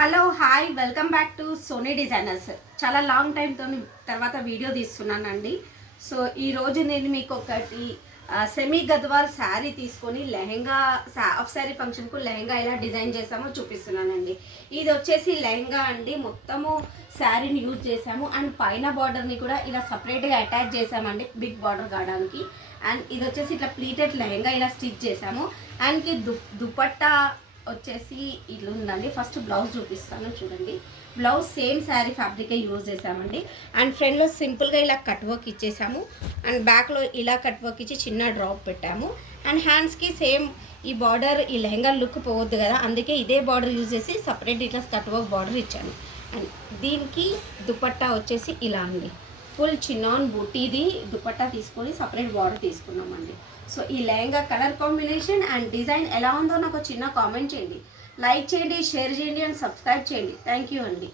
Hello hi welcome back to Soni designers. చాలా long టైంతో తర్వాత వీడియో తీస్తున్నానండి. సో ఈరోజు నేను మీకు ఒకటి సెమీ గద్వాల్ శారీ తీసుకొని లెహెంగా హాఫ్ శారీ ఫంక్షన్కు లెహెంగా ఎలా డిజైన్ చేసామో చూపిస్తున్నానండి. ఇది వచ్చేసి లెహెంగా అండి. మొత్తము శారీని యూజ్ చేసాము అండ్ పైన బార్డర్ని కూడా ఇలా సపరేట్గా అటాచ్ చేసామండి బిగ్ బార్డర్ కావడానికి. అండ్ ఇది వచ్చేసి ఇట్లా ప్లీటెడ్ లెహెంగా ఇలా స్టిచ్ చేసాము. అండ్ దుపట్టా వచ్చేసి ఇట్లా ఉందండి. ఫస్ట్ బ్లౌజ్ చూపిస్తాను చూడండి. బ్లౌజ్ సేమ్ శారీ ఫ్యాబ్రికే యూజ్ చేసామండి. అండ్ ఫ్రంట్లో సింపుల్గా ఇలా కట్ వర్క్ ఇచ్చేసాము. అండ్ బ్యాక్లో ఇలా కట్ వర్క్ ఇచ్చి చిన్న డ్రాప్ పెట్టాము. అండ్ హ్యాండ్స్కి సేమ్ ఈ బార్డర్ ఈ లెహంగా లుక్ పోవద్దు కదా, అందుకే ఇదే బార్డర్ యూజ్ చేసి సపరేట్ ఇట్లా కట్ వర్క్ బార్డర్ ఇచ్చాను. అండ్ దీనికి దుపట్టా వచ్చేసి ఇలా అండి. ఫుల్ చిన్నాన్ బూటీది దుపట్టా తీసుకొని సపరేట్ బార్డర్ తీసుకున్నామండి. సో ఈ lehenga colour combination and design ఎలా ఉందో నాకు చిన్న కామెంట్ చేయండి, లైక్ చేయండి, షేర్ చేయండి అండ్ సబ్స్క్రైబ్ చేయండి. థ్యాంక్ యూ అండి.